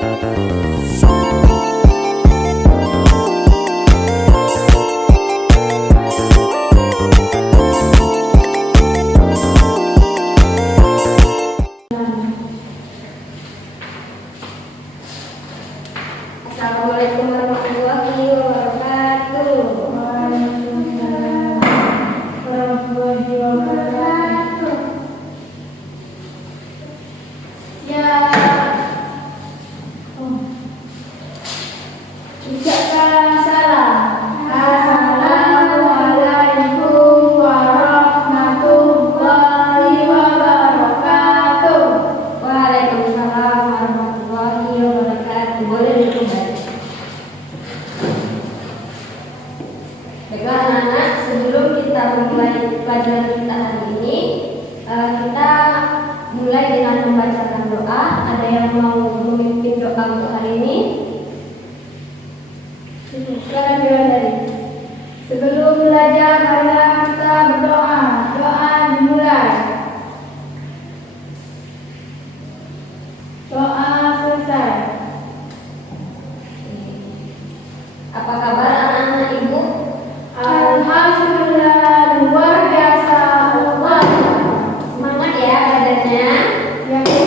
Assalamualaikum warahmatullahi wabarakatuh. Waalaikumsalam warahmatullahi wabarakatuh. Ya, ucapkan salam. Assalamualaikum warahmatullahi wabarakatuh. Waalaikumsalam warahmatullahi wabarakatuh. Boleh dicoba. Baiklah anak-anak, sebelum kita mulai pelajaran kita hari ini, kita mulai dengan membacakan doa. Ada yang mau memimpin doa untuk hari ini? Silakan dari. Sebelum belajar, marilah kita berdoa. Doa dimulai. Doa selesai. Apa kabar anak-anak ibu? Alhamdulillah, luar biasa. Allah. Semangat ya belajarnya. Ya, Bu.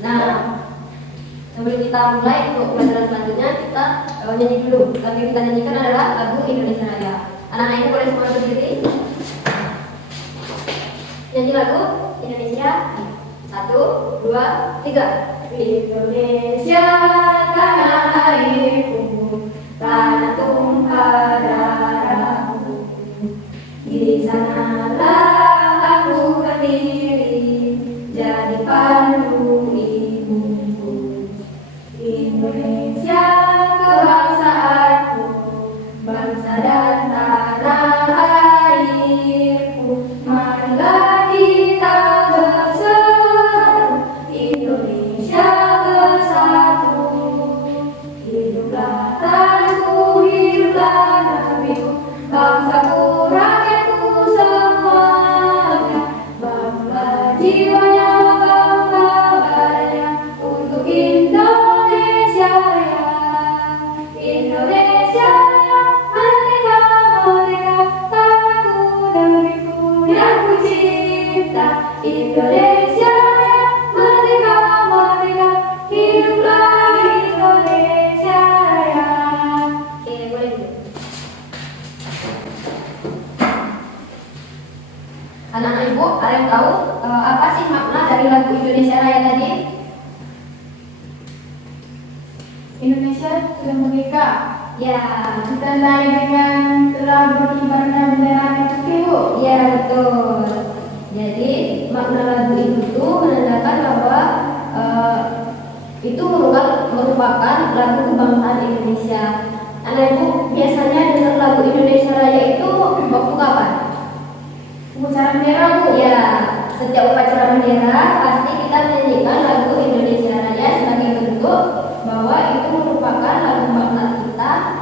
Nah, sebelum kita mulai untuk pelajaran selanjutnya, kita nyanyi dulu. Lagu yang kita nyanyikan adalah lagu Indonesia Raya. Anak-anak ini boleh semua berdiri. Nyanyi lagu Indonesia. 1, 2, 3. Indonesia tanah airku, tanah tumpah darahku. Di sanalah aku berdiri, jadi pandu ibuku. Indonesia kebangsaanku, bangsa dan tanah airku. Marilah kita bersatu, Indonesia bersatu. Hiduplah tanahku, hiduplah negeriku, bangsaku, rakyatku semuanya. Bangunlah jiwanya, bangunlah badannya untuk Indonesia Raya. Indonesia Raya, merdeka, merdeka, tanahku, negeriku yang ku cinta. Indonesia Raya, merdeka, merdeka, hiduplah Indonesia Raya. Oke, boleh Bu. Anak-anak ibu, ada yang tahu apa sih makna dari lagu Indonesia Raya tadi? Indonesia sudah merdeka, Ya, ditandai dengan telah berkibarnya bendera merah putih, Bu. ya betul. Jadi makna lagu itu menandakan bahwa itu merupakan lagu kebangsaan Indonesia. Anak ibu biasanya dengar lagu Indonesia Raya itu waktu kapan? Upacara bendera, Bu. Ya, setiap upacara bendera pasti kita menyanyikan lagu Indonesia Raya sebagai bentuk bahwa itu merupakan lagu bangsa kita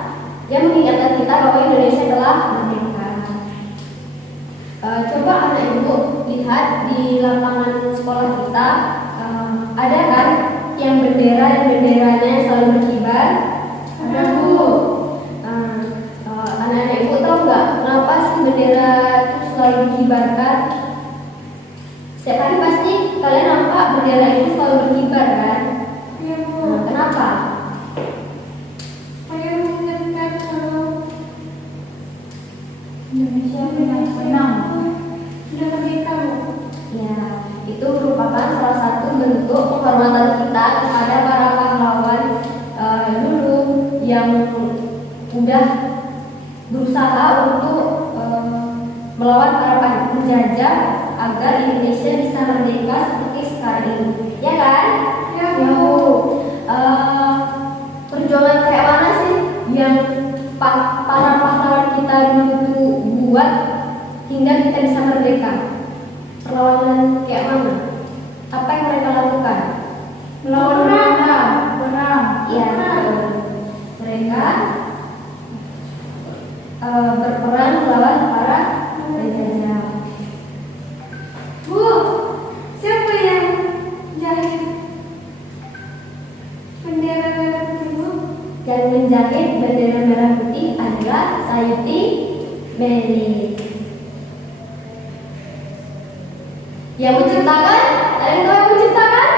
yang mengingatkan kita bahwa Indonesia telah merdeka. Coba anak ibu lihat di lapangan sekolah kita, ada kan yang bendera dan benderanya selalu berkibar? Ada, Bu. Anak-anak ibu tahu nggak kenapa sih bendera itu selalu dikibarkan? Setiap hari pasti kalian nampak bendera itu selalu berkibar kan? Iya, Bu. Kenapa? Ayo mengingatkan kalau Indonesia menang. Sudah merdeka, Bu. Ya, itu merupakan salah satu bentuk penghormatan kita kepada para pahlawan dulu yang udah berusaha untuk melawan para penjajah agar Indonesia bisa merdeka seperti sekarang ini. Ya kan? Ya, Bu. Bu. Perjuangan kayak mana sih yang para pahlawan kita dulu buat hingga kita bisa merdeka? Perlawanan kayak mana? Apa yang mereka lakukan? Melawan Belanda, perang. Ya, mereka berperang melawan para penjajah. Bu, siapa yang Tahiti Beli. Yang menciptakan, ada yang tahu yang menciptakan?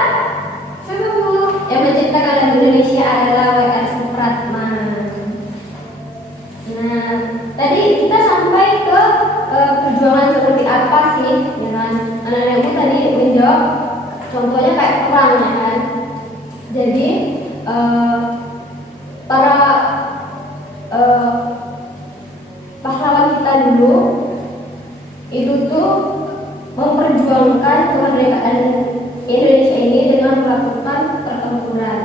Siapa Bu? Yang menciptakan lagu Indonesia adalah W.R. Supratman. Nah, tadi kita sampai ke perjuangan seperti apa sih? Ya kan? Anak-anak itu tadi menjawab, contohnya kayak perang, ya kan? Jadi para pahlawan kita dulu itu tuh memperjuangkan kemerdekaan Indonesia ini dengan melakukan pertempuran.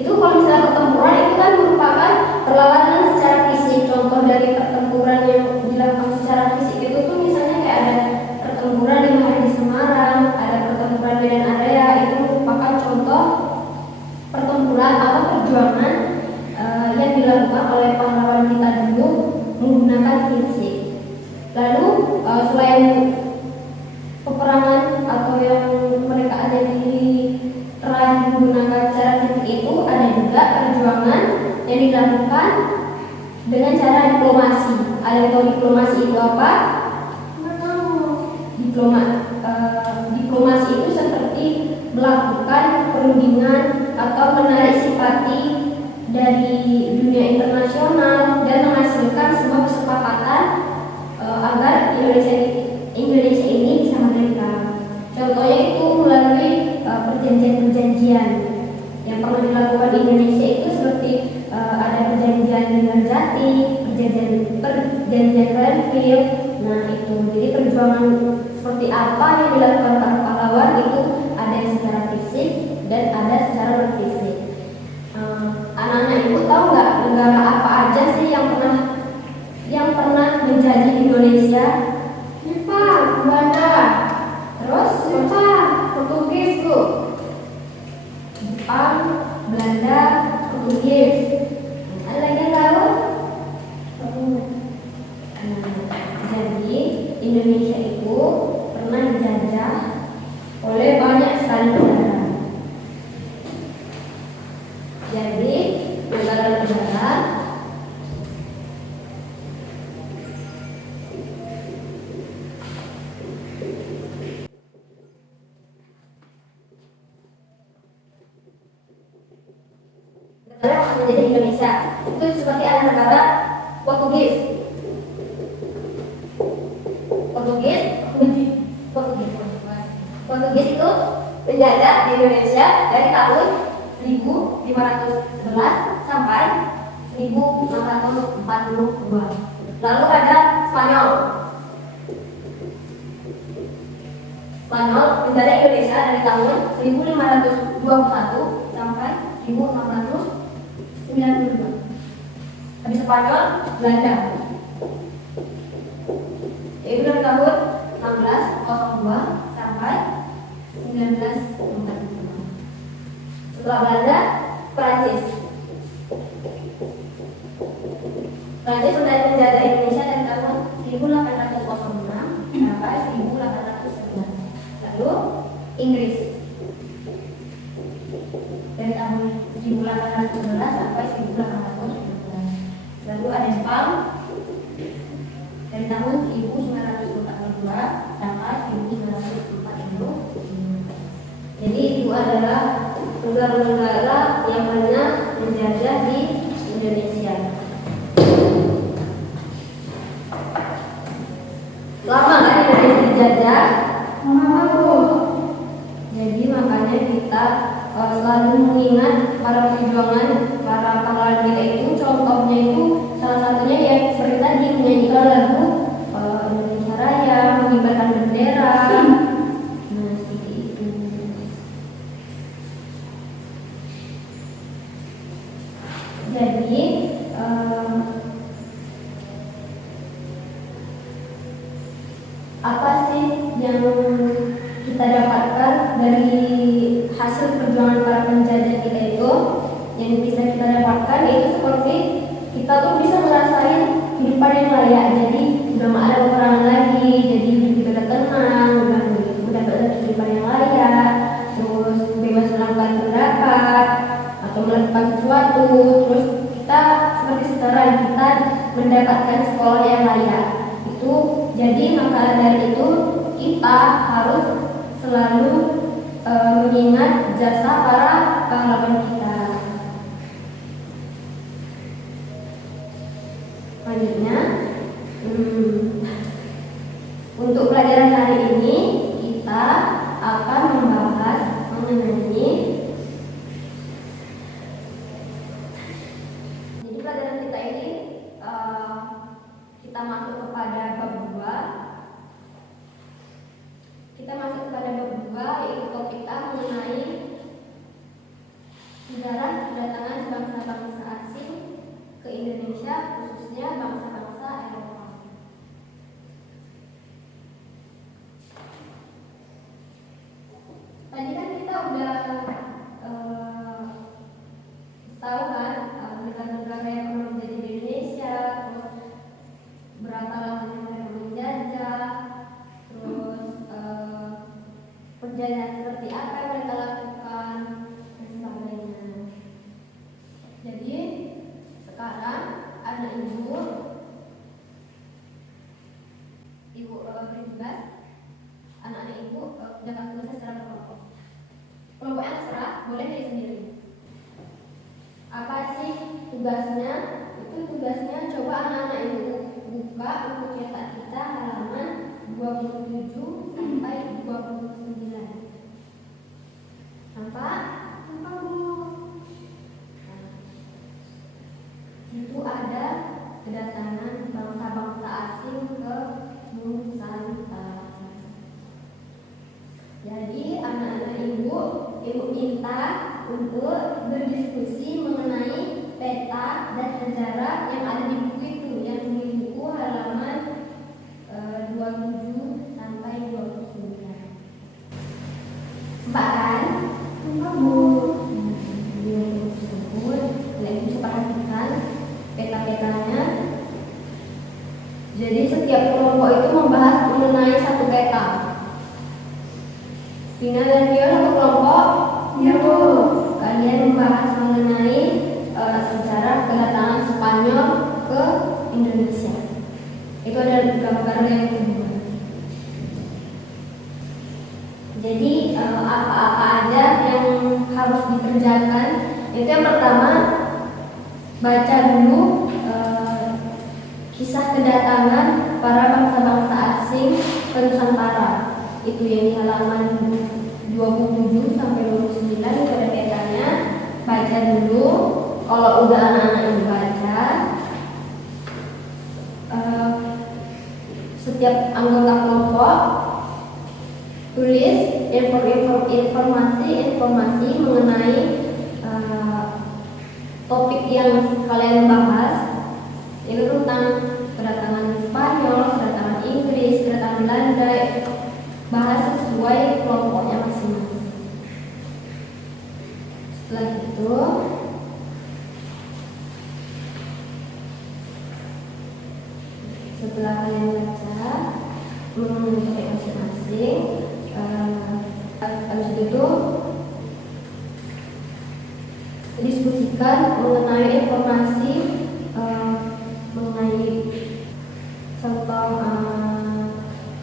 Itu kalau misalnya pertempuran itu kan merupakan perlawanan secara fisik. Contoh dari pertempuran yang dilakukan secara fisik itu tuh misalnya kayak ada pertempuran di Mahadi Semarang, ada pertempuran Medan Area, itu merupakan contoh pertempuran atau perjuangan yang dilakukan oleh pahlawan kita dulu menggunakan fisik. Lalu selain peperangan atau yang mereka ada di terakhir menggunakan cara fisik itu, ada juga perjuangan yang dilakukan dengan cara diplomasi. Ada yang tahu diplomasi itu apa? Diplomasi itu seperti melakukan perundingan atau menarik simpati dari dunia internasional dan menghasilkan sebuah kesepakatan agar Indonesia ini bisa merdeka. Contohnya itu melalui perjanjian-perjanjian yang pernah dilakukan di Indonesia itu seperti ada perjanjian Ngerjati, perjanjian Renville. Nah itu, jadi perjuangan seperti apa yang dilakukan para pahlawan itu ada yang secara fisik dan ada secara non-fisik. Anak-anak ibu tahu nggak negara apa aja sih yang pernah menjajah Indonesia? Jepang, Belanda, Terus Jepang, Portugis Bu. Jepang, Belanda, Portugis. Ada lagi yang tahu? Jadi Indonesia itu pernah dijajah oleh banyak sekali negara. Jadi negara-negara yang menjadi Indonesia itu seperti ada negara Portugis itu menjajah di Indonesia dari tahun 1511 sampai 1642. Lalu ada Spanyol menjajah Indonesia dari tahun 1521 sampai 1692. Habis Spanyol, Belanda. Itu dari tahun 1602 sampai 1942. Setelah Belanda, Prancis sudah menjajah Indonesia dari tahun 1806 sampai 1809. Lalu Inggris dari tahun 1811 sampai 1812. Lalu ada Jepang dari tahun 1942 sampai 1945. Jadi itu adalah negara-negara yang pernah menjajah di Indonesia. Lama kan Indonesia dijajah? Lama Bu. Jadi makanya kita selalu mengingat para perjuangan para pahlawan kita itu. Contohnya itu salah satunya yang seperti tadi menyanyikan lagu Indonesia Raya, mengibarkan bendera. Nah seperti itu. Jadi apa sih yang kita dapatkan dari hasil perjuangan para penjajah kita itu? Yang bisa kita dapatkan itu seperti kita tuh bisa ngerasain kehidupan yang layak. Jadi udah gak ada peperangan lagi, jadi kita tenang, udah ada kehidupan yang layak, terus bebas melakukan pendapat atau melakukan sesuatu. Terus kita seperti sekarang kita mendapat harus selalu mengingat jasa para pahlawan kita. Selanjutnya, untuk pelajaran hari ini kita akan membahas mengenai, jadi pelajaran kita ini kita masuk kepada bab 2. Kita masuk kepada bab 2, yaitu topik kita mengenai sejarah kedatangan bangsa-bangsa asing ke Indonesia, khususnya bangsa-bangsa Eropa. Tadi kan kita udah tahu kan negara-negara yang pernah menjadi di Indonesia, terus berapa lama mereka menjajah, terus perjalanan seperti apa yang mereka lakukan dan sebagainya. Jadi sekarang anak ibu bertugas, anak-anak ibu dapat tugas secara berkelompok. Kelompok yang terserah boleh dari sendiri. Apa sih tugasnya? Itu tugasnya coba anak-anak ibu buka buku cetak kita halaman 27 sampai 29. Nampak? Nampak, Bu? Itu ada kedatangan bangsa-bangsa asing ke Nusantara. Jadi anak-anak ibu minta untuk berdiskusi mengenai peta dan sejarah yang ada di buku itu, yang di buku halaman 27 sampai 29. Sempat kan? Sempat, Bu. Di buku tersebut, kalian bisa perhatikan peta-petanya. Jadi setiap kelompok itu membahas mengenai satu peta. Vina dan Vio satu kelompok. Ya, Bu. Kalian membahas mengenai sejarah kedatangan Spanyol ke Indonesia. Itu ada gambar yang kedua. Jadi apa-apa aja yang harus dikerjakan. Itu yang pertama, baca dulu kisah kedatangan para bangsa-bangsa asing ke Nusantara. Itu yang di halaman 27 sampai 29 itu ada petanya. Baca dulu. Kalau udah anak-anak baca, setiap anggota kelompok tulis informasi mengenai topik yang kalian bahas. Itu tentang kedatangan Spanyol, kedatangan Inggris, kedatangan Belanda. Bahas sesuai kelompoknya masing-masing. Setelah itu setelah kalian baca mengenai masing-masing, habis itu diskusikan mengenai informasi mengenai contoh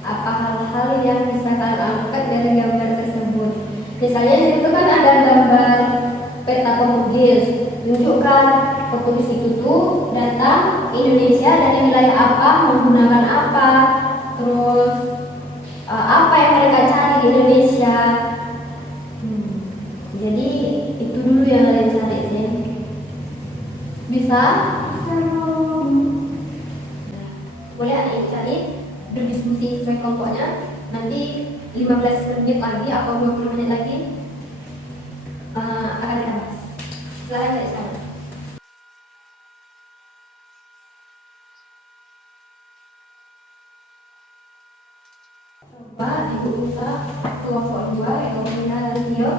apa hal-hal yang bisa kalian angkat dari gambar tersebut. Misalnya itu kan ada gambar peta Portugis, tunjukkan Portugis itu tuh datang Indonesia dari wilayah apa, menggunakan apa, terus apa yang mereka cari di Indonesia. Jadi itu dulu yang kalian cari sih. Bisa? Boleh adik cari, berdiskusi sesuai kelompoknya. Nanti 15 menit lagi atau 20 menit lagi akan kita bahas. Silahkan dari sekarang. Coba ibu buka kelompok 2 yaitu Vina dan Vio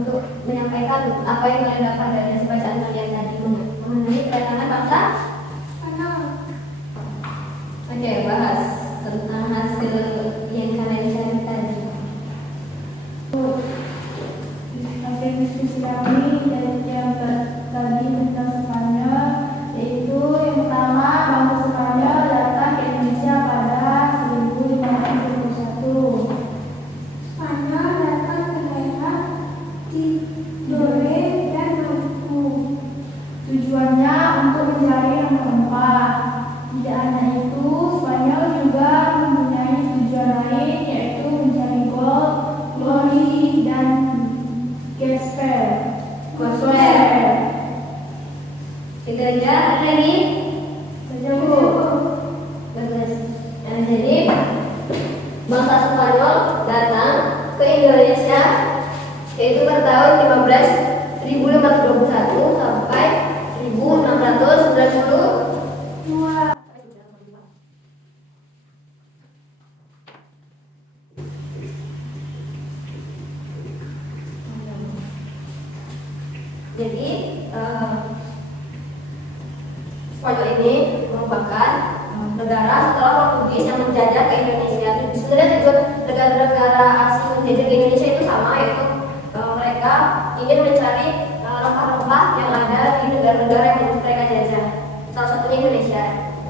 untuk menyampaikan apa yang kalian dapat dari hasil bacaan kalian tadi mengenai kedatangan bangsa. Oke, bahas tentang hasil yang kalian cari tadi. Hasil diskusi kami dari yang tadi tentang Spanyol, yaitu yang pertama, bangsa Spanyol datang ke Indonesia pada 1521. diri. Setuju. Bagus. Nah, jadi bangsa Spanyol datang ke Indonesia yaitu pada tahun 1521 sampai 1692. Jadi Spanyol ini merupakan negara setelah Portugis yang menjajah ke Indonesia. Sebenarnya tujuan negara-negara asing menjajah ke Indonesia itu sama, yaitu mereka ingin mencari rempah-rempah yang ada di negara-negara yang mereka jajah. Salah satunya Indonesia,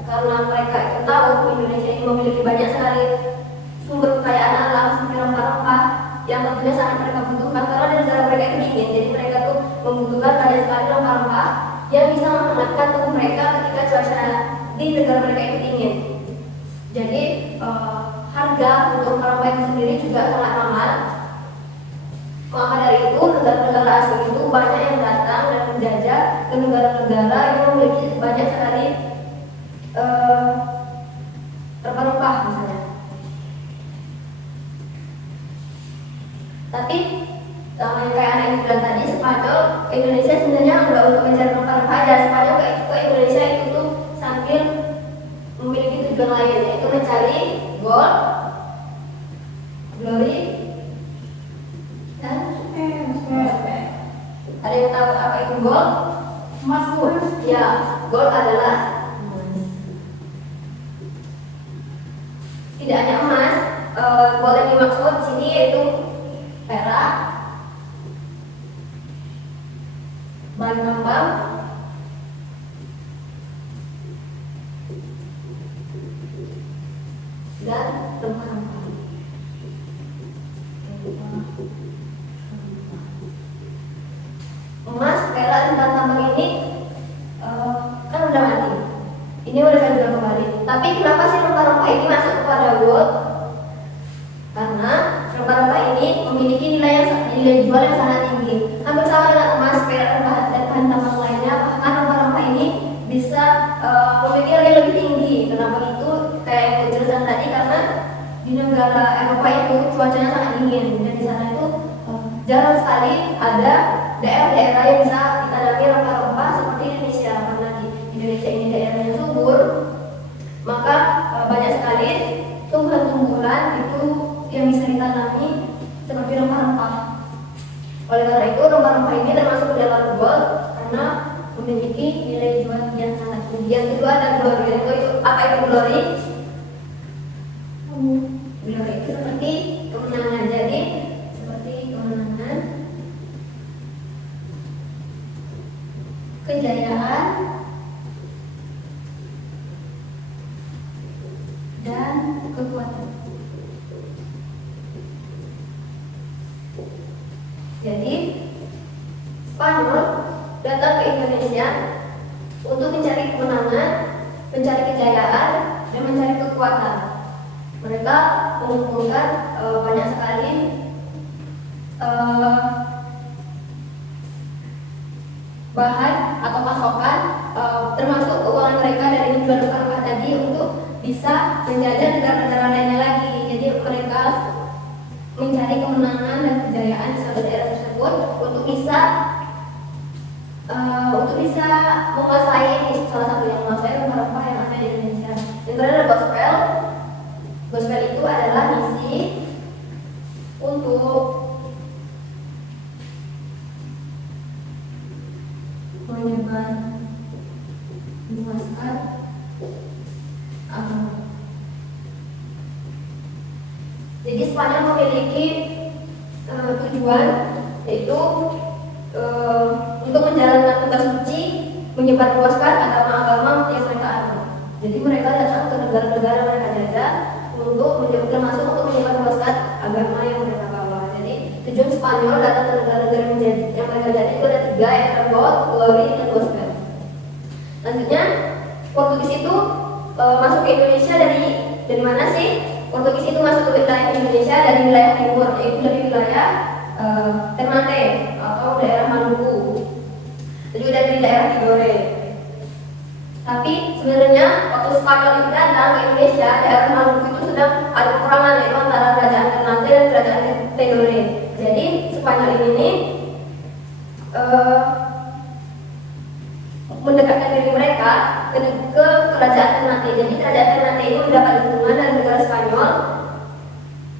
karena mereka itu tahu Indonesia ini memiliki banyak sekali sumber kekayaan alam seperti rempah-rempah yang tentunya sangat mereka butuhkan karena di negara mereka itu dingin. Jadi mereka tuh membutuhkan banyak sekali rempah-rempah yang bisa menghangatkan tubuh mereka ketika cuaca di negara mereka itu dingin. Jadi harga untuk rempah itu sendiri juga sangat mahal. Maka dari itu negara-negara asing itu banyak yang datang dan menjajah ke negara-negara yang memiliki banyak sekali rempah-rempah misalnya. Tapi sama yang kayak anak bilang tadi, Spanyol ke Indonesia sebenarnya enggak untuk mencari rempah-rempah aja. Spanyol ke Indonesia itu tuh sambil memiliki tujuan lain, yaitu mencari gold, glory, dan ada yang tahu apa itu gold? Emas, Bu. Ya, gold adalah emas. Tidak hanya emas, gold yang dimaksud di sini yaitu perak, bahan tambang, dan rempah-rempah. Emas, perak, dan bahan tambang ini kan udah mati. Ini udah saya jual kembali. Tapi kenapa sih rempah-rempah ini masuk kepada gold? Karena rempah-rempah ini memiliki nilai jual yang sangat tinggi. Hampir sama dengan emas, perak, dan bahan tambang lainnya. Bahkan rempah-rempah ini bisa memiliki harga yang lebih tinggi. Kenapa itu? Kayak yang dijelaskan tadi, karena di negara Eropa itu cuacanya sangat dingin dan di sana itu jarang sekali ada daerah-daerah yang bisa ditanami rempah-rempah seperti Indonesia. Karena di Indonesia ini daerahnya subur, maka banyak sekali tumbuhan-tumbuhan itu yang bisa ditanami seperti rempah-rempah. Oleh karena itu rempah-rempah ini termasuk ke dalam gold karena memiliki nilai jual yang sangat tinggi. Yang kedua ada glory. Itu apa itu glory? Glory itu seperti kemenangan. Jadi seperti kemenangan, kejayaan, dan kekuatan. Jadi Spanyol datang ke Indonesia untuk mencari kemenangan, mencari kejayaan, dan mencari kekuatan. Mereka mengumpulkan banyak sekali bahan atau pasokan, termasuk keuangan mereka dari jual rempah tadi untuk bisa menjajah negara-negara lainnya lagi. Jadi mereka mencari kemenangan dan kejayaan di suatu daerah tersebut untuk bisa menguasai salah satu yang menguasai rempah-rempah yang ada di Indonesia. Yang terakhir ada gospel. Gospel itu adalah misi untuk menyebar luaskan agama. Jadi Spanyol memiliki tujuan yaitu untuk menjalankan tugas suci, menyebar luaskan agama-agama yang mereka anut. Jadi mereka datang ke negara-negara mereka jajah untuk termasuk untuk menyebar luaskan agama yang mereka bawa. Jadi tujuan Spanyol datang ke negara-negara yang mereka jajah itu ada 3, yaitu gold, glory, dan gospel. Selanjutnya Portugis itu masuk ke Indonesia dari mana sih? Portugis itu masuk ke wilayah Indonesia dari wilayah timur, yaitu dari wilayah Ternate atau daerah Maluku, dan juga dari daerah Tidore. Spanyol itu datang ke Indonesia, daerah Maluku itu sedang ada peperangan yaitu antara kerajaan Ternate dan kerajaan Tidore. Jadi Spanyol ini mendekatkan diri mereka ke kerajaan Ternate. Jadi kerajaan Ternate ini mendapat dukungan dari negara Spanyol,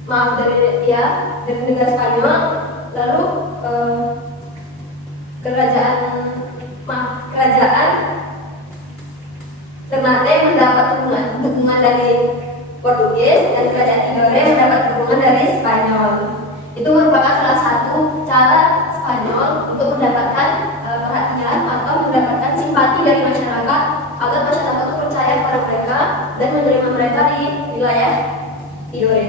dari negara Spanyol. Lalu kerajaan Ternate mendapat dukungan dari Portugis dan kerajaan Tidore mendapat dukungan dari Spanyol. Itu merupakan salah satu cara Spanyol untuk mendapatkan perhatian atau mendapatkan simpati dari masyarakat agar masyarakat itu percaya kepada mereka dan menerima mereka di wilayah Tidore.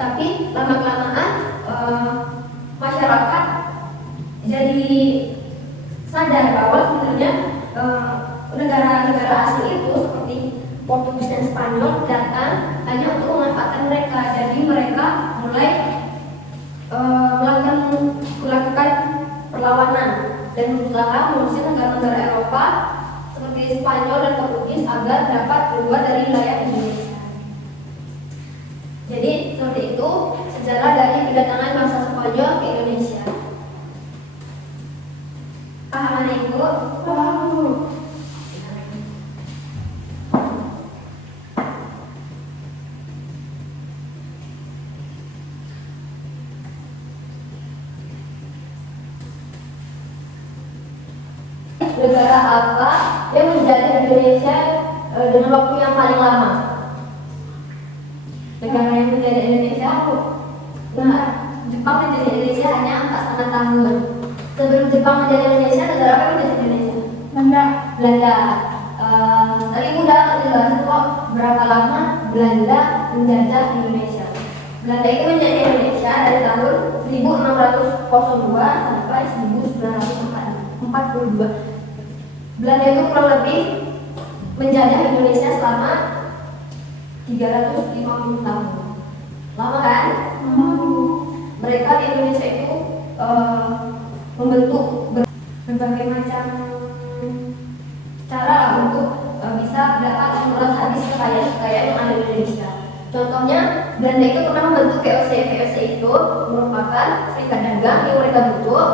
Tapi lama-kelamaan masyarakat jadi sadar bahwa sebenarnya negara-negara asing itu seperti Portugis dan Spanyol datang hanya untuk memanfaatkan mereka. Jadi mereka mulai melakukan perlawanan dan berusaha mengusir negara-negara Eropa seperti Spanyol dan Portugis agar dapat keluar dari wilayah Indonesia. Jadi seperti itu sejarah dari kedatangan bangsa Spanyol ke Indonesia. Paham Ibu? Paham. Negara apa yang menjajah Indonesia dengan waktu yang paling lama? Negara yang menjajah Indonesia, Jepang menjajah Indonesia hanya 4,5 tahun. Sebelum Jepang menjajah Indonesia, negara apa yang menjajah Indonesia? Belanda. Tadi udah jelas kok berapa lama Belanda menjajah Indonesia. Belanda itu menjajah Indonesia dari tahun 1602 sampai 1942. Belanda itu kurang lebih menjajah Indonesia selama 350 tahun. Lama kan? Mereka di Indonesia itu membentuk berbagai macam cara untuk bisa dapat menguras habis kekayaan yang ada di Indonesia. Contohnya, Belanda itu pernah membentuk VOC. VOC itu merupakan serikat dagang yang mereka bentuk,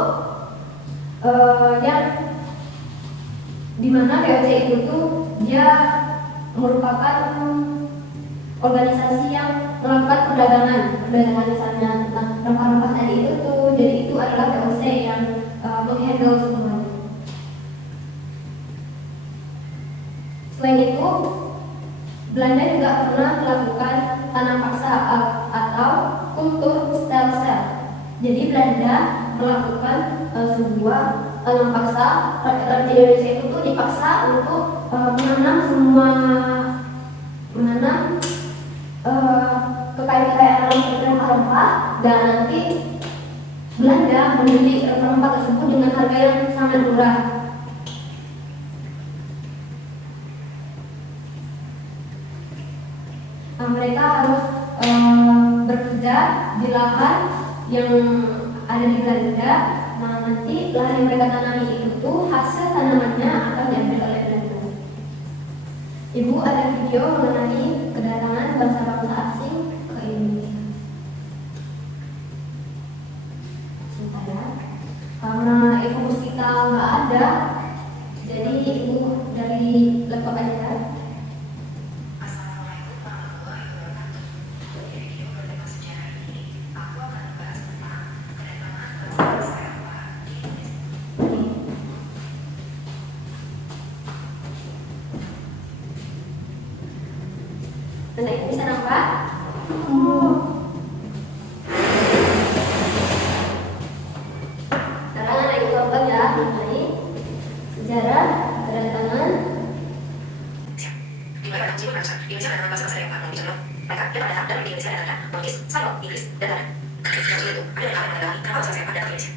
yang dimana VOC itu tuh dia merupakan organisasi yang melakukan perdagangan misalnya tentang rempah-rempah tadi itu tuh. Jadi itu adalah VOC yang menghandle semuanya. Selain itu, Belanda juga pernah melakukan tanam paksa atau kultur stelsel. Jadi Belanda melakukan sebuah tanam paksa. Rakyat di Indonesia itu tuh dipaksa untuk menanam kekayaan alam seperti rempah-rempah, dan nanti Belanda membeli rempah-rempah tersebut dengan harga yang sangat murah. Mereka harus bekerja di lahan yang ada di Belanda. Nanti lahan yang mereka tanami itu tuh hasil tanamannya akan diambil oleh Belanda. Ibu, ada video mengenai kedatangan bangsa-bangsa asing ke Indonesia. Sebentar ya. Karena Ibu Mustika nggak ada, jadi Ibu dari laptop aja. Anak bisa nampak? Sekarang anak ibu tonton ya mengenai sejarah kedatangan. Di mana ada kunci bahasa Indonesia adalah bahasa yang paling dikenal. Mereka yang pada dan di Indonesia adalah Portugis, Spanyol, Inggris, dan lain. Dari itu ada yang adalah kenapa bahasa saya pada Indonesia.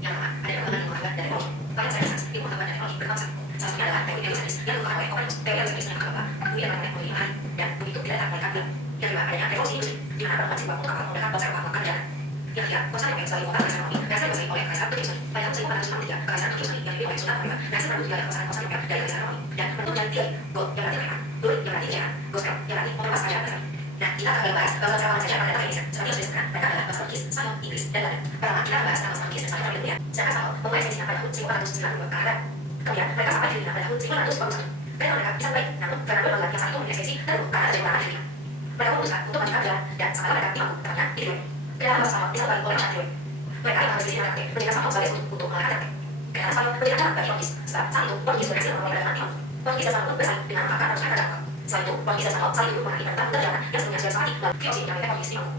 Yang pertama ada yang mengenai muhafabat dan ekonomi. Banyak saya rasa di muhafabat dan ekonomi berkonsep. Salah satunya adalah teknik Elizabeth yang dilakukan oleh Copernicus. Teori Elizabeth yang apa? Bumi yang menggunakan teknologi hari dan bumi itu tidak dapat mereka bilang. Yang kedua adanya revolusi industri di mana perkembangan sebuah kapal menggunakan bangsa Eropa melakukan jalan. Yang ketiga, kuasa yang sebagai kota Kaisar Romawi berhasil dikuasai oleh Kaisar Turki. Pada tahun 1463, Kekaisaran Turki yang dipimpin oleh Sultan Hamid berhasil merebut wilayah kekuasaan Konstantinopel dari Kaisar Romawi dan tiga, go yang berarti mereka, dulu yang berarti jangan, gospel yang berarti memperluas pelajaran bahasa. Nah, kita akan membahas bangsa cara mana saja pada datang Indonesia. Seperti yang sudah disebutkan, mereka adalah bangsa Portugis, Spanyol, Inggris, dan lain-lain. Pertama, kita akan membahas tentang bangsa Portugis dan Spanyol terlebih dahulu. Sedangkan Spanyol memulai ekspansinya pada tahun 1492 ke Arab. Kemudian mereka sampai di Filipina pada tahun 1521. Mereka bisa baik, namun Fernando adalah yang saat itu mengekspansi terus karena ada jumlah di Filipina. Mereka memutuskan untuk melanjutkan jalan dan sementara mereka mampu tepatnya di Rio. Kedatangan bangsa Spanyol bisa bagi oleh masyarakat Rio. Mereka yang harus disini menangkap menjadikan Spanyol sebagai untuk mengalahkan Arab. Kedatangan Spanyol menjadikan jalan bagi Portugis. Sebab saat itu Portugis berhasil memulai perdagangan timur. Portugis dan Spanyol bersaing dengan memanfaatkan arus perdagangan. Selain itu, Portugis dan Spanyol saling duduk menghadapi tentang perjalanan yang sebelumnya sudah sepati melalui Kiosi yang mereka Portugis mampu.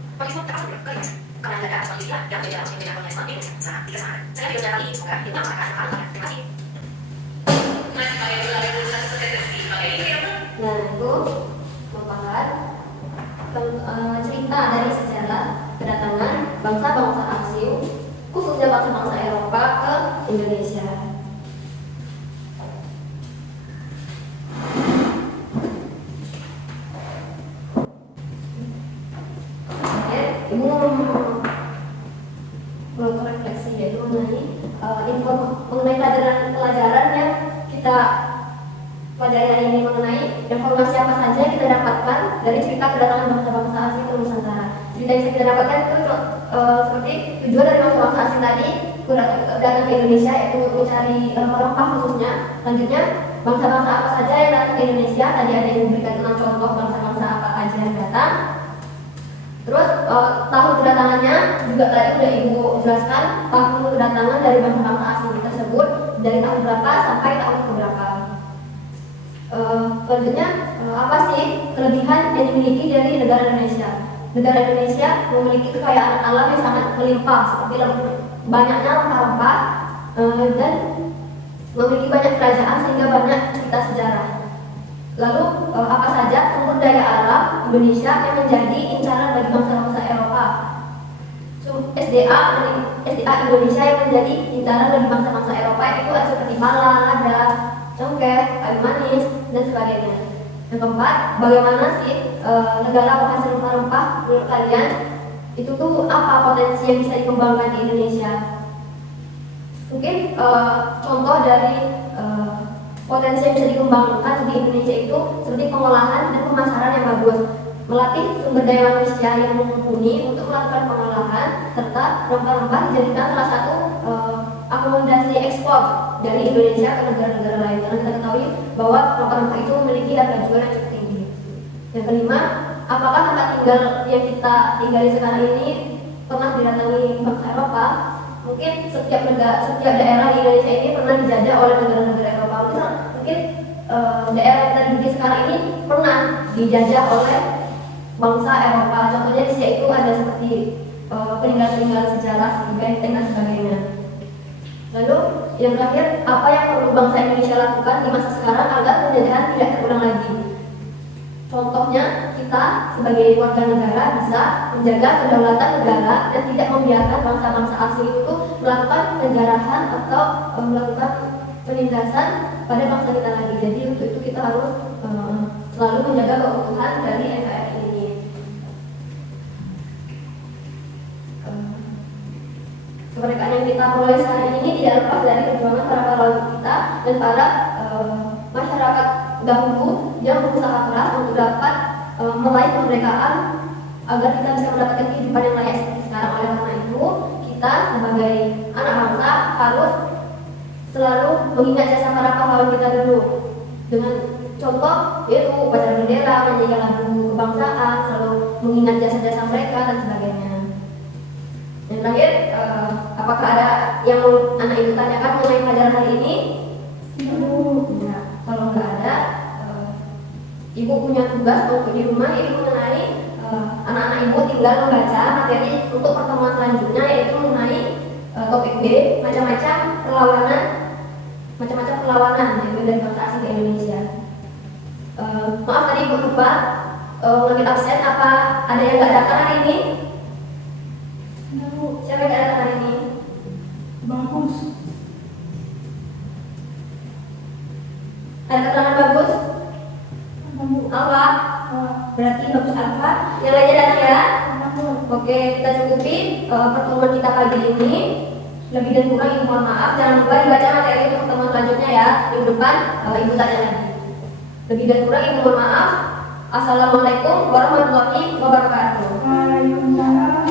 Portugis pun terpaksa mundur ke Indonesia. Karena negara Arab Portugis yang menjadi jalan menjadi kolonialisme di Indonesia selama 3 setengah. Saya video kali ini semoga ilmu yang mengatakan hal terima kasih. Nah, itu merupakan cerita dari sejarah kedatangan bangsa-bangsa asing, khususnya bangsa-bangsa Eropa ke Indonesia. Oke, Ibu berrefleksi yaitu mengenai pelajaran yang kita pelajari ini mengenai informasi apa saja yang kita dapatkan dari cerita kedatangan bangsa-bangsa asing ke Nusantara. Cerita yang kita dapatkan itu seperti tujuan dari bangsa-bangsa asing tadi datang ke Indonesia yaitu mencari rempah khususnya. Selanjutnya bangsa-bangsa apa saja yang datang ke Indonesia, tadi ada yang memberikan 6 contoh bangsa-bangsa apa aja yang datang. Terus tahun kedatangannya juga tadi sudah Ibu jelaskan tahun kedatangan dari bangsa-bangsa asing tersebut dari tahun berapa sampai tahun keberapa. Selanjutnya apa sih kelebihan yang dimiliki dari negara Indonesia? Negara Indonesia memiliki kekayaan alam yang sangat melimpah seperti banyaknya rempah-rempah dan memiliki banyak kerajaan sehingga banyak cerita sejarah. Lalu apa saja sumber daya alam Indonesia yang menjadi incaran bagi bangsa-bangsa Eropa? SDA Indonesia yang menjadi incaran bagi bangsa-bangsa Eropa itu ada seperti pala, ada cengkeh, kayu manis, dan sebagainya. Yang keempat, bagaimana sih negara penghasil rempah-rempah menurut kalian? Itu tuh apa potensi yang bisa dikembangkan di Indonesia? Mungkin contoh dari potensi yang bisa dikembangkan di Indonesia itu seperti pengolahan dan pemasaran yang bagus, melatih sumber daya manusia yang mumpuni untuk melakukan pengolahan, serta rempah-rempah dijadikan salah satu akomodasi ekspor dari Indonesia ke negara-negara lain. Karena kita ketahui bahwa rempah-rempah itu memiliki harga jual yang cukup tinggi. Yang kelima, apakah tempat tinggal yang kita tinggali sekarang ini pernah didatangi bangsa Eropa? Mungkin setiap daerah di Indonesia ini pernah dijajah oleh negara-negara Eropa. Mungkin daerah yang kita duduki sekarang ini pernah dijajah oleh bangsa Eropa. Contohnya di sini itu ada seperti peninggalan-peninggalan sejarah, benteng dan sebagainya. Lalu yang terakhir, apa yang perlu bangsa Indonesia lakukan di masa sekarang agar penjajahan tidak terulang lagi? Contohnya, kita sebagai warga negara bisa menjaga kedaulatan negara dan tidak membiarkan bangsa-bangsa asing itu melakukan penjarahan atau melakukan penindasan pada bangsa kita lagi. Jadi untuk itu kita harus selalu menjaga keutuhan dari NKRI ini. Kemerdekaan yang kita peroleh saat ini tidak lepas dari perjuangan para pahlawan kita dan para masyarakat dahulu yang berusaha keras untuk dapat meraih kemerdekaan agar kita bisa mendapatkan kehidupan yang layak seperti sekarang. Oleh karena itu, kita sebagai anak bangsa harus selalu mengingat jasa para pahlawan kita dulu. Dengan contoh yaitu upacara bendera, menyanyikan lagu kebangsaan, selalu mengingat jasa-jasa mereka dan sebagainya. Yang terakhir, apakah ada yang anak ibu tanyakan mengenai pelajaran hari ini? Ya, kalau nggak ada, ibu punya tugas untuk di rumah, ibu mengenai anak-anak ibu tinggal membaca materi untuk pertemuan selanjutnya, yaitu mengenai topik B, macam-macam perlawanan yaitu dari bangsa asing ke Indonesia. Maaf tadi ibu lupa mengambil absen. Apa ada yang nggak datang hari ini? Siapa yang nggak datang hari ini? Bagus. Ada keterangan bagus? Apa? Berarti bagus apa? Yang lainnya datang ya? Oke, kita cukupi pertemuan kita pagi ini. Lebih dan kurang ibu mohon maaf. Jangan lupa dibaca materi untuk pertemuan selanjutnya ya. Minggu depan ibu tanya lagi. Lebih dan kurang ibu mohon maaf. Assalamualaikum warahmatullahi wabarakatuh. Waalaikumsalam